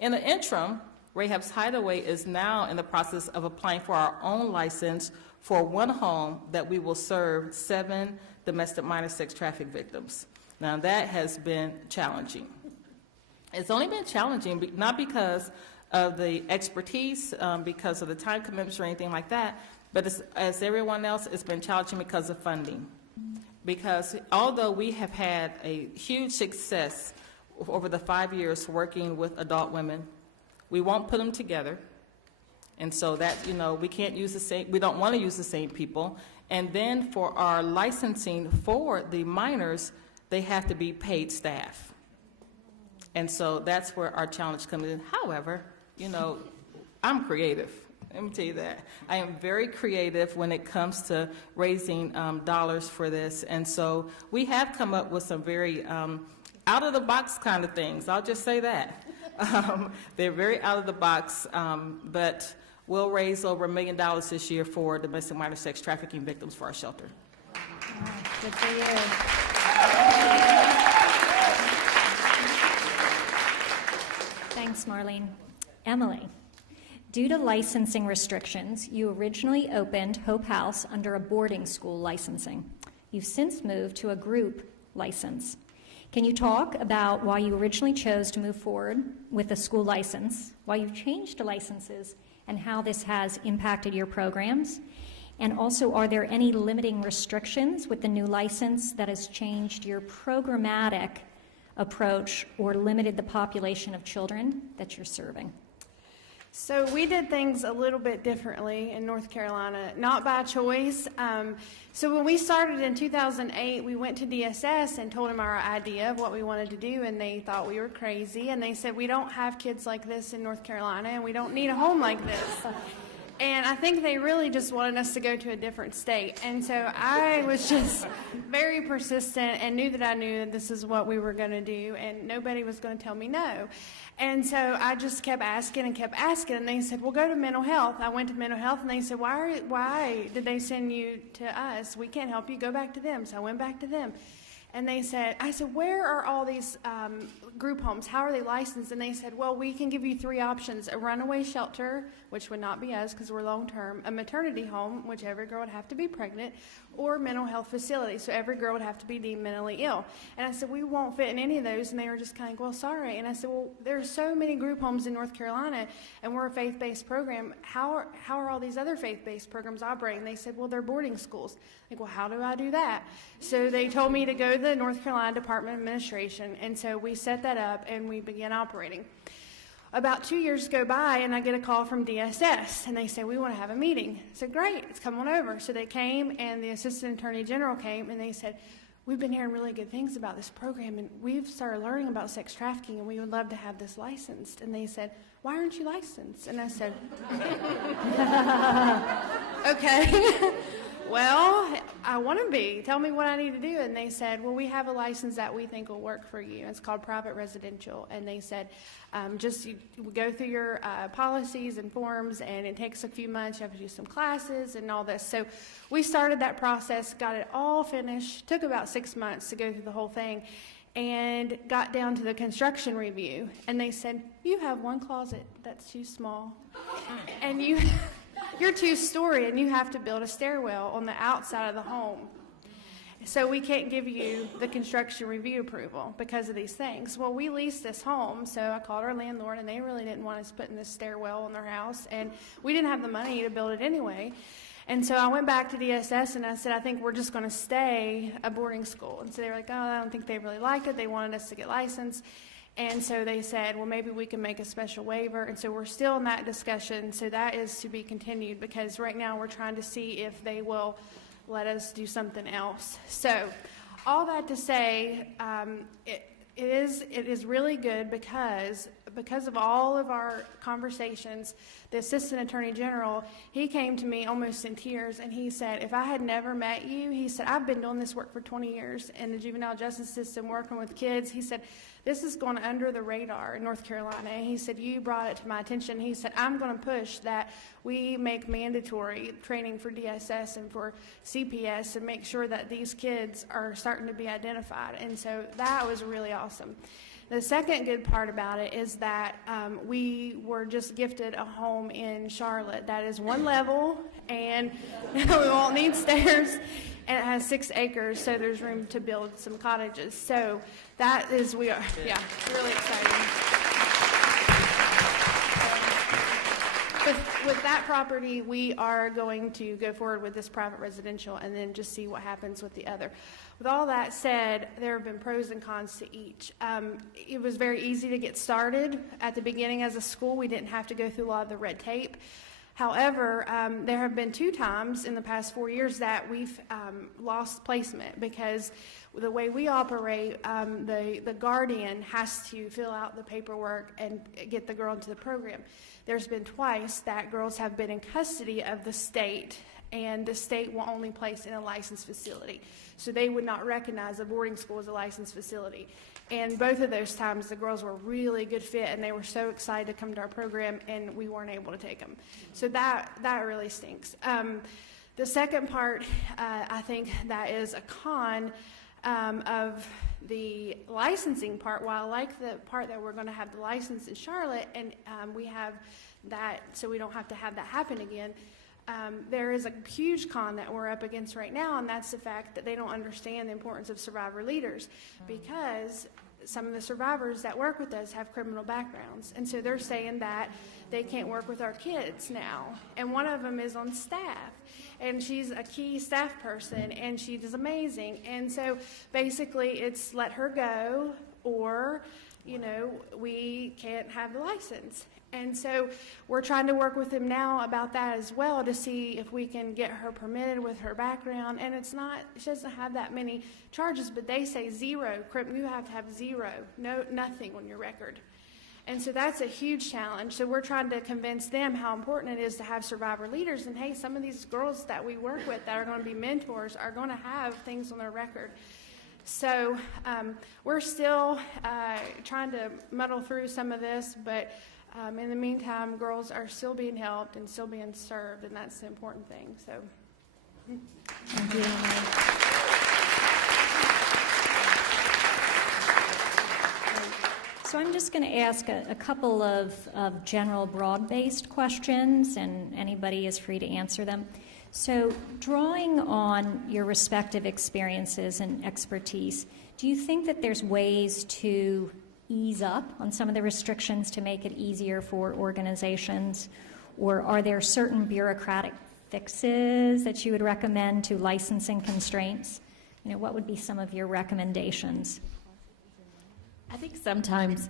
In the interim, Rahab's Hideaway is now in the process of applying for our own license for one home that we will serve 7 domestic minor sex traffic victims. Now that has been challenging. It's only been challenging not because of the expertise, because of the time commitments or anything like that, but as everyone else, it's been challenging because of funding. Because although we have had a huge success over the 5 years working with adult women, we won't put them together. And so that, we can't use the same, we don't want to use the same people. And then for our licensing for the minors, they have to be paid staff. And so that's where our challenge comes in. However, I'm creative. Let me tell you that. I am very creative when it comes to raising dollars for this. And so we have come up with some very out-of-the-box kind of things. I'll just say that. They're very out-of-the-box, but we'll raise over $1 million this year for domestic minor sex trafficking victims for our shelter. Good for you. Thanks, Marlene. Emily, due to licensing restrictions, you originally opened Hope House under a boarding school licensing. You've since moved to a group license. Can you talk about why you originally chose to move forward with a school license, why you changed to licenses, and how this has impacted your programs? And also, are there any limiting restrictions with the new license that has changed your programmatic approach or limited the population of children that you're serving? So we did things a little bit differently in North Carolina, not by choice. So when we started in 2008, we went to DSS and told them our idea of what we wanted to do, and they thought we were crazy. And they said, we don't have kids like this in North Carolina, and we don't need a home like this. And I think they really just wanted us to go to a different state. And so I was just very persistent and knew that I knew that this is what we were going to do, and nobody was going to tell me no. And so I just kept asking, and they said, well, go to mental health. I went to mental health, and they said, why did they send you to us? We can't help you. Go back to them. So I went back to them. And I said, where are all these group homes? How are they licensed? And they said, well, we can give you 3 options: a runaway shelter, which would not be us because we're long-term, a maternity home, which every girl would have to be pregnant, or mental health facility, so every girl would have to be deemed mentally ill. And I said, we won't fit in any of those. And they were just kind of, well, sorry. And I said, well, there's so many group homes in North Carolina, and we're a faith-based program. How are all these other faith-based programs operating? And they said, well, they're boarding schools. Like, well, how do I do that? So they told me to go to the North Carolina Department of Administration, and so we set that up, and we began operating. About 2 years go by, and I get a call from DSS, and they say, we want to have a meeting. I said, great, let's come on over. So they came, and the Assistant Attorney General came, and they said, we've been hearing really good things about this program, and we've started learning about sex trafficking, and we would love to have this licensed. And they said, why aren't you licensed? And I said, okay. Well, I want to be. Tell me what I need to do. And they said, well, we have a license that we think will work for you. It's called private residential. And they said, you go through your policies and forms, and it takes a few months. You have to do some classes and all this. So we started that process, got it all finished. Took about 6 months to go through the whole thing, and got down to the construction review. And they said, you have one closet that's too small, and you're 2-story, and you have to build a stairwell on the outside of the home. So we can't give you the construction review approval because of these things. Well, we leased this home, so I called our landlord, and they really didn't want us putting this stairwell in their house, and we didn't have the money to build it anyway. And so I went back to DSS, and I said, I think we're just going to stay a boarding school. And so they were like, oh, I don't think they really liked it. They wanted us to get licensed. And so they said, well, maybe we can make a special waiver. And so we're still in that discussion. So that is to be continued, because right now we're trying to see if they will let us do something else. So all that to say, it is really good because of all of our conversations. The Assistant Attorney General, he came to me almost in tears, and he said, if I had never met you, he said, I've been doing this work for 20 years in the juvenile justice system working with kids. He said, this is going under the radar in North Carolina. And he said, you brought it to my attention. He said, I'm going to push that we make mandatory training for DSS and for CPS and make sure that these kids are starting to be identified. And so that was really awesome. The second good part about it is that we were just gifted a home in Charlotte that is 1 level, and we won't need stairs, and it has 6 acres, so there's room to build some cottages. So that is, really exciting. With that property, we are going to go forward with this private residential and then just see what happens with the other. With all that said, there have been pros and cons to each. It was very easy to get started. At the beginning as a school, we didn't have to go through a lot of the red tape. However, there have been 2 times in the past 4 years that we've lost placement because the way we operate, the guardian has to fill out the paperwork and get the girl into the program. There's been twice that girls have been in custody of the state, and the state will only place in a licensed facility. So they would not recognize a boarding school as a licensed facility. And both of those times, the girls were a really good fit, and they were so excited to come to our program, and we weren't able to take them. So that really stinks. The second part, I think that is a con of the licensing part. While I like the part that we're going to have the license in Charlotte, and we have that so we don't have to have that happen again, there is a huge con that we're up against right now, and that's the fact that they don't understand the importance of survivor leaders, because some of the survivors that work with us have criminal backgrounds, and so they're saying that they can't work with our kids now. And one of them is on staff, and she's a key staff person, and she is amazing. And so basically it's let her go, or we can't have the license. And so we're trying to work with them now about that as well to see if we can get her permitted with her background. And she doesn't have that many charges, but they say zero. You have to have zero, nothing on your record. And so that's a huge challenge. So we're trying to convince them how important it is to have survivor leaders. And hey, some of these girls that we work with that are going to be mentors are going to have things on their record. So we're still trying to muddle through some of this, but in the meantime, girls are still being helped and still being served, and that's the important thing. So, Thank you. So I'm just going to ask a couple of general broad-based questions, and anybody is free to answer them. So drawing on your respective experiences and expertise, do you think that there's ways to ease up on some of the restrictions to make it easier for organizations? Or are there certain bureaucratic fixes that you would recommend to licensing constraints? What would be some of your recommendations? I think sometimes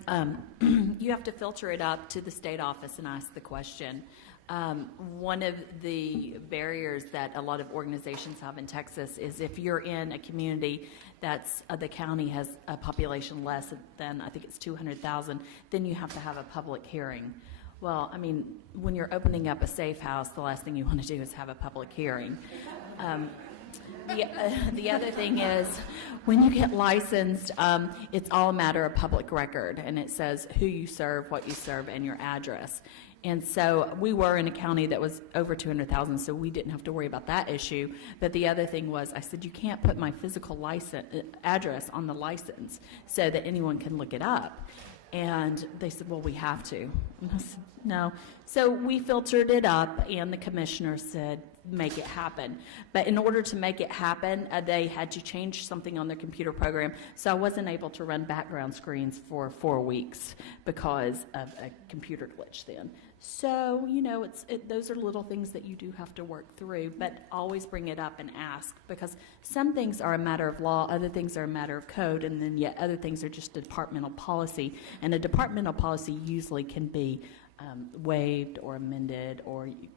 you have to filter it up to the state office and ask the question. One of the barriers that a lot of organizations have in Texas is if you're in a community that's the county has a population less than, I think it's 200,000, then you have to have a public hearing. Well, I mean, when you're opening up a safe house, the last thing you want to do is have a public hearing. The other thing is, when you get licensed, it's all a matter of public record, and it says who you serve, what you serve, and your address. And so we were in a county that was over 200,000, so we didn't have to worry about that issue. But the other thing was, I said, you can't put my physical address on the license so that anyone can look it up. And they said, well, we have to. And I said, no. So we filtered it up, and the commissioner said, make it happen. But in order to make it happen, they had to change something on their computer program. So I wasn't able to run background screens for 4 weeks because of a computer glitch then. So, those are little things that you do have to work through, but always bring it up and ask, because some things are a matter of law, other things are a matter of code, and then yet other things are just departmental policy. And a departmental policy usually can be waived or amended, or you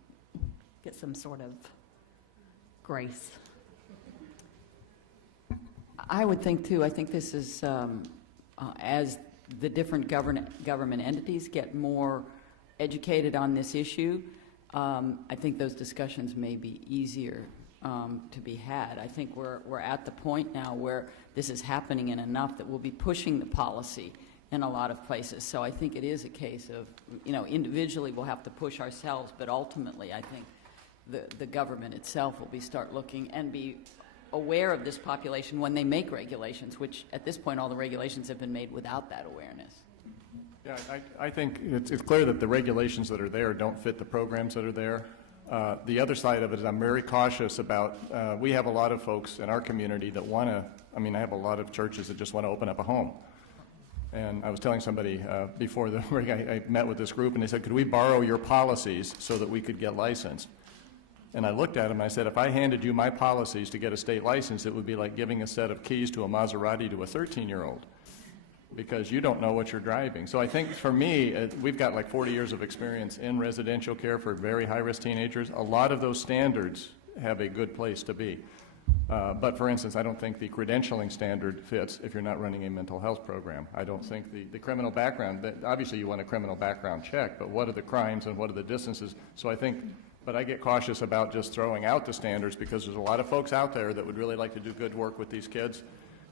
get some sort of grace. I would think, too, I think this is, as the different government entities get more educated on this issue, I think those discussions may be easier to be had. I think we're at the point now where this is happening in enough that we'll be pushing the policy in a lot of places. So I think it is a case of, individually we'll have to push ourselves, but ultimately I think the government itself will start looking and be aware of this population when they make regulations, which at this point all the regulations have been made without that awareness. Yeah, I think it's clear that the regulations that are there don't fit the programs that are there. The other side of it is I'm very cautious about, we have a lot of folks in our community that want to, I have a lot of churches that just want to open up a home. And I was telling somebody before the break, I met with this group, and they said, could we borrow your policies so that we could get licensed? And I looked at them and I said, if I handed you my policies to get a state license, it would be like giving a set of keys to a Maserati to a 13-year-old. Because you don't know what you're driving. So I think for me, we've got like 40 years of experience in residential care for very high-risk teenagers. A lot of those standards have a good place to be. But for instance, I don't think the credentialing standard fits if you're not running a mental health program. I don't think the criminal background, obviously you want a criminal background check, but what are the crimes and what are the distances? So I think, but I get cautious about just throwing out the standards because there's a lot of folks out there that would really like to do good work with these kids.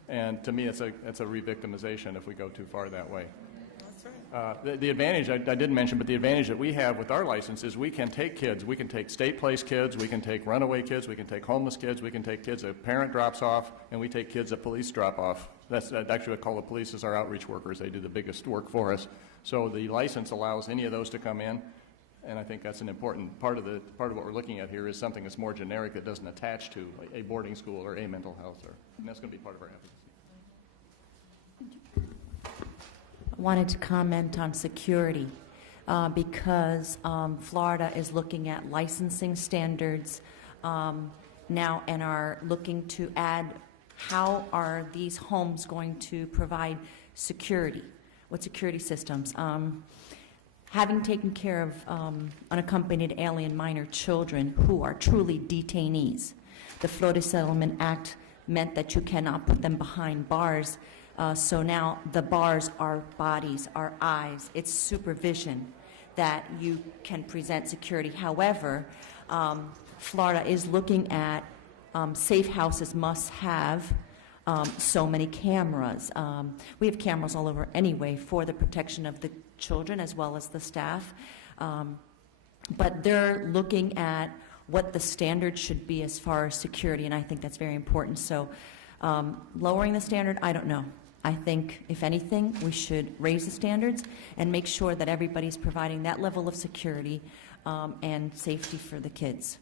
And to me, it's a re-victimization if we go too far that way. That's right. The advantage, I didn't mention, but the advantage that we have with our license is we can take kids. We can take state-placed kids. We can take runaway kids. We can take homeless kids. We can take kids a parent drops off, and we take kids a police drop off. That's actually what I call the police as our outreach workers. They do the biggest work for us. So the license allows any of those to come in, and I think that's an important part of what we're looking at here is something that's more generic that doesn't attach to a boarding school or a mental health, and that's going to be part of our advocacy. I wanted to comment on security because Florida is looking at licensing standards now and are looking to add how are these homes going to provide security. what security systems? Having taken care of unaccompanied alien minor children who are truly detainees, the Florida Settlement Act meant that you cannot put them behind bars. So now the bars are bodies, are eyes. It's supervision that you can present security. However, Florida is looking at safe houses must have so many cameras. We have cameras all over anyway for the protection of the children as well as the staff. But they're looking at what the standard should be as far as security, and I think that's very important. So lowering the standard, I don't know. I think, if anything, we should raise the standards and make sure that everybody's providing that level of security and safety for the kids.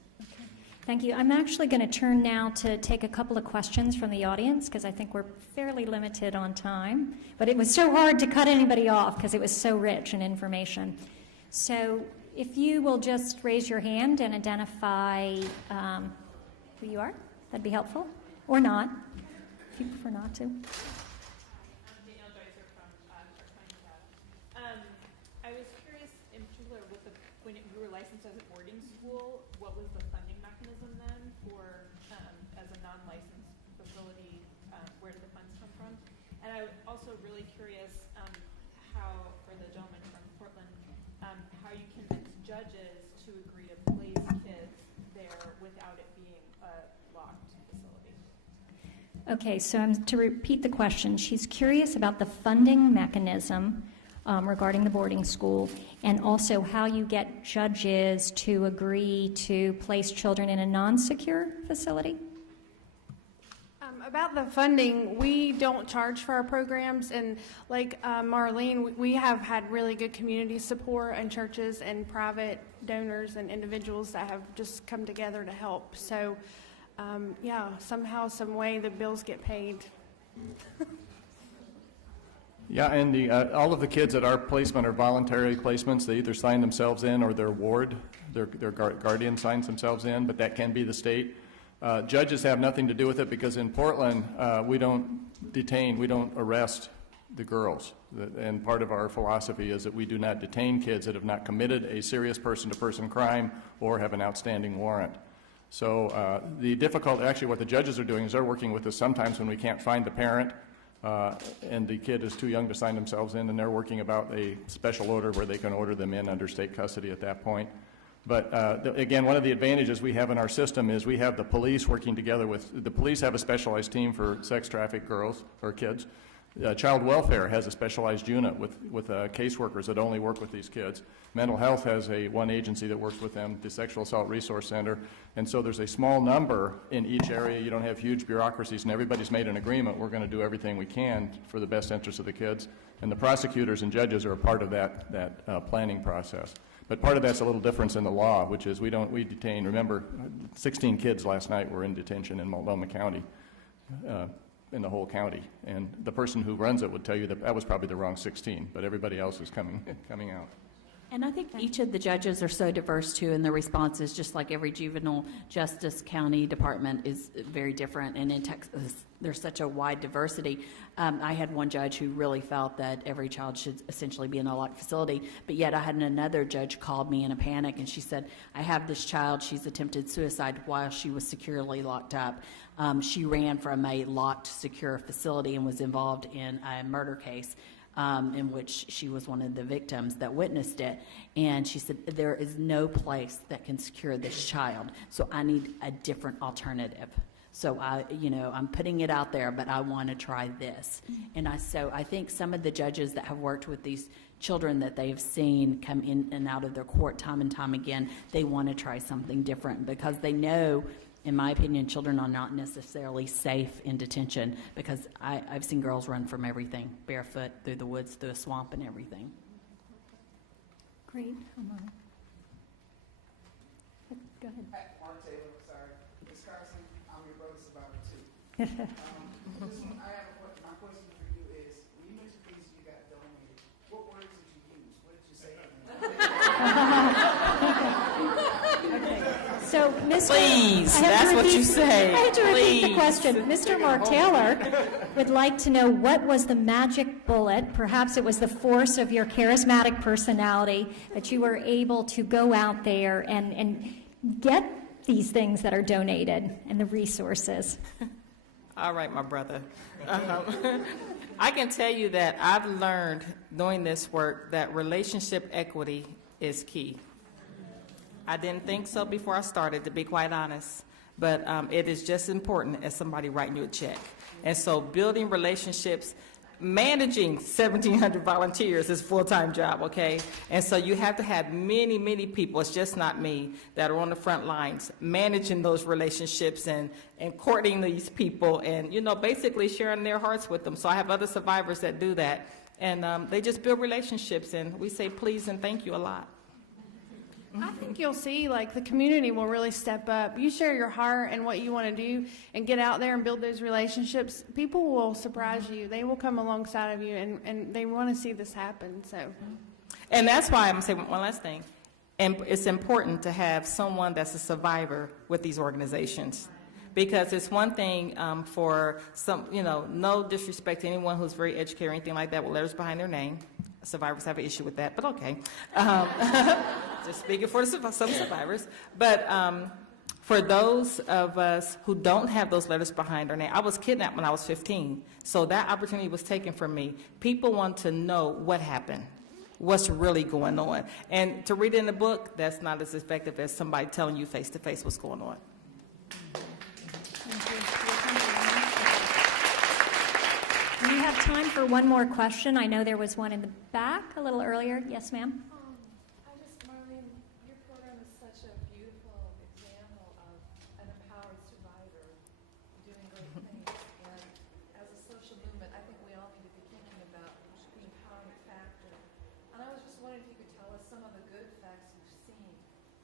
Thank you. I'm actually going to turn now to take a couple of questions from the audience because I think we're fairly limited on time. But it was so hard to cut anybody off because it was so rich in information. So if you will just raise your hand and identify who you are, that'd be helpful. Or not, if you prefer not to. I was curious, in particular, when you were licensed as a boarding school, what was the funding mechanism then for, as a non-licensed facility, where did the funds come from? And I'm also really curious how, for the gentleman from Portland, how you convince judges to agree to place kids there without it being a locked facility. Okay, so to repeat the question, she's curious about the funding mechanism regarding the boarding school, and also how you get judges to agree to place children in a non-secure facility? About the funding, we don't charge for our programs, and like Marlene, we have had really good community support and churches and private donors and individuals that have just come together to help. So, yeah, somehow, some way, the bills get paid. Yeah, and all of the kids at our placement are voluntary placements. They either sign themselves in or their ward, their guardian signs themselves in, but that can be the state. Judges have nothing to do with it because in Portland, we don't detain, we don't arrest the girls. And part of our philosophy is that we do not detain kids that have not committed a serious person-to-person crime or have an outstanding warrant. So actually what the judges are doing is they're working with us sometimes when we can't find the parent and the kid is too young to sign themselves in, and they're working about a special order where they can order them in under state custody at that point. But again, one of the advantages we have in our system is we have the police working together with, the police have a specialized team for sex trafficked girls or kids. Child welfare has a specialized unit with caseworkers that only work with these kids. Mental health has one agency that works with them, the Sexual Assault Resource Center. And so there's a small number in each area. You don't have huge bureaucracies, and everybody's made an agreement. We're going to do everything we can for the best interest of the kids. And the prosecutors and judges are a part of that planning process. But part of that's a little difference in the law, which is we detain. Remember, 16 kids last night were in detention in Multnomah County. In the whole county, and the person who runs it would tell you that was probably the wrong 16, but everybody else is coming out. And I think each of the judges are so diverse too in their responses, just like every juvenile justice county department is very different, and in Texas there's such a wide diversity. I had one judge who really felt that every child should essentially be in a locked facility, but yet I had another judge called me in a panic, and she said, I have this child, she's attempted suicide while she was securely locked up. She ran from a locked, secure facility and was involved in a murder case in which she was one of the victims that witnessed it. And she said, there is no place that can secure this child, so I need a different alternative. So I'm putting it out there, but I want to try this. And I think some of the judges that have worked with these children that they've seen come in and out of their court time and time again, they want to try something different because they know, in my opinion, children are not necessarily safe in detention because I've seen girls run from everything, barefoot, through the woods, through a swamp and everything. Great. Go ahead. Mark Taylor, sorry. Ms. Carson, I'm your brother survivor too. My question for you is, when you mentioned things you got donated, what words did you use? What did you say? So, Mr. Please, that's what you say. I had to repeat the question. Mr. Mark Taylor, would like to know what was the magic bullet, perhaps it was the force of your charismatic personality, that you were able to go out there and get these things that are donated and the resources. All right, my brother. I can tell you that I've learned doing this work that relationship equity is key. I didn't think so before I started, to be quite honest, but it is just as important as somebody writing you a check. And so building relationships, managing 1,700 volunteers is a full-time job, okay? And so you have to have many, many people, it's just not me, that are on the front lines, managing those relationships and courting these people and, you know, basically sharing their hearts with them. So I have other survivors that do that. And they just build relationships, and we say please and thank you a lot. I think you'll see, like, the community will really step up. You share your heart and what you want to do and get out there and build those relationships. People will surprise you. They will come alongside of you, and they want to see this happen. So, and that's why I'm going to say one last thing. And it's important to have someone that's a survivor with these organizations. Because it's one thing for some, you know, no disrespect to anyone who's very educated or anything like that with letters behind their name. Survivors have an issue with that, but okay. Just speaking for some survivors. But for those of us who don't have those letters behind our name, I was kidnapped when I was 15, so that opportunity was taken from me. People want to know what happened, what's really going on. And to read it in a book, that's not as effective as somebody telling you face-to-face what's going on. We have time for one more question. I know there was one in the back a little earlier. Yes, ma'am? Marlene, your program is such a beautiful example of an empowered survivor doing great things. And as a social movement, I think we all need to be thinking about the empowerment factor. And I was just wondering if you could tell us some of the good facts you've seen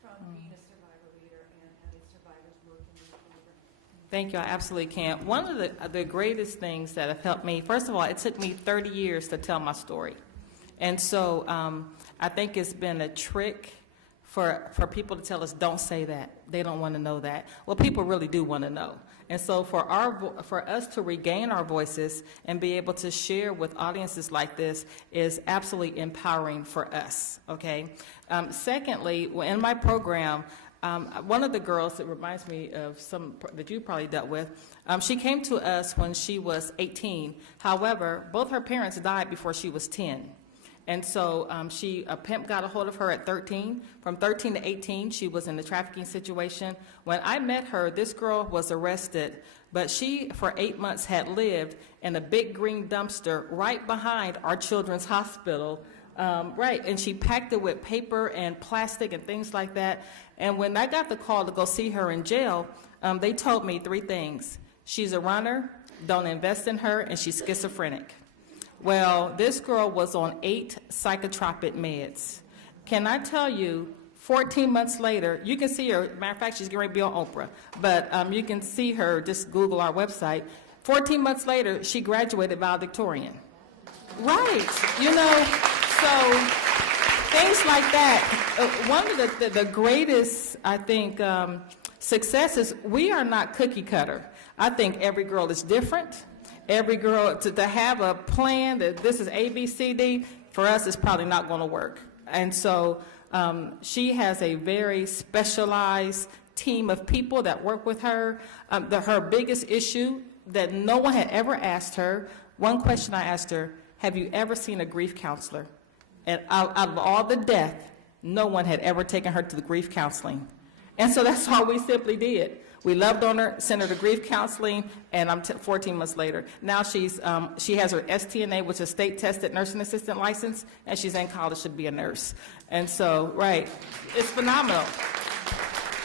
from being a survivor leader and having survivors work in your program. Thank you. I absolutely can. One of the greatest things that have helped me, first of all, it took me 30 years to tell my story. And so I think it's been a trick for people to tell us, don't say that. They don't want to know that. Well, people really do want to know. And so for us to regain our voices and be able to share with audiences like this is absolutely empowering for us, okay? Secondly, in my program, one of the girls that reminds me of some that you probably dealt with, she came to us when she was 18. However, both her parents died before she was 10. And so a pimp got a hold of her at 13. From 13 to 18, she was in the trafficking situation. When I met her, this girl was arrested, but she, for 8 months, had lived in a big green dumpster right behind our children's hospital. Right, and she packed it with paper and plastic and things like that. And when I got the call to go see her in jail, they told me 3 things. She's a runner, don't invest in her, and she's schizophrenic. Well, this girl was on 8 psychotropic meds. Can I tell you, 14 months later, you can see her, matter of fact, she's getting ready to be on Oprah, but you can see her, just Google our website. 14 months later, she graduated valedictorian. Right, you know, so things like that. One of the greatest, I think, successes, we are not cookie cutter. I think every girl is different. Every girl, to have a plan that this is A, B, C, D, for us, it's probably not going to work. And so she has a very specialized team of people that work with her. Her biggest issue that no one had ever asked her, one question I asked her, have you ever seen a grief counselor? And out of all the death, no one had ever taken her to the grief counseling. And so that's all we simply did. We loved on her, sent her to grief counseling, and 14 months later. Now she has her STNA, which is state-tested nursing assistant license, and she's in college to be a nurse. And so, right, it's phenomenal.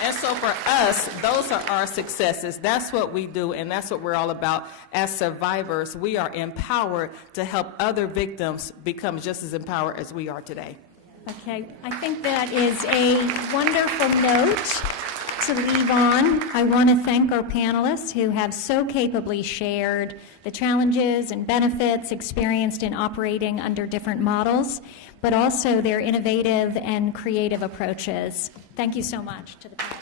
And so for us, those are our successes. That's what we do, and that's what we're all about. As survivors, we are empowered to help other victims become just as empowered as we are today. Okay, I think that is a wonderful note to leave on. I want to thank our panelists who have so capably shared the challenges and benefits experienced in operating under different models, but also their innovative and creative approaches. Thank you so much to the panelists.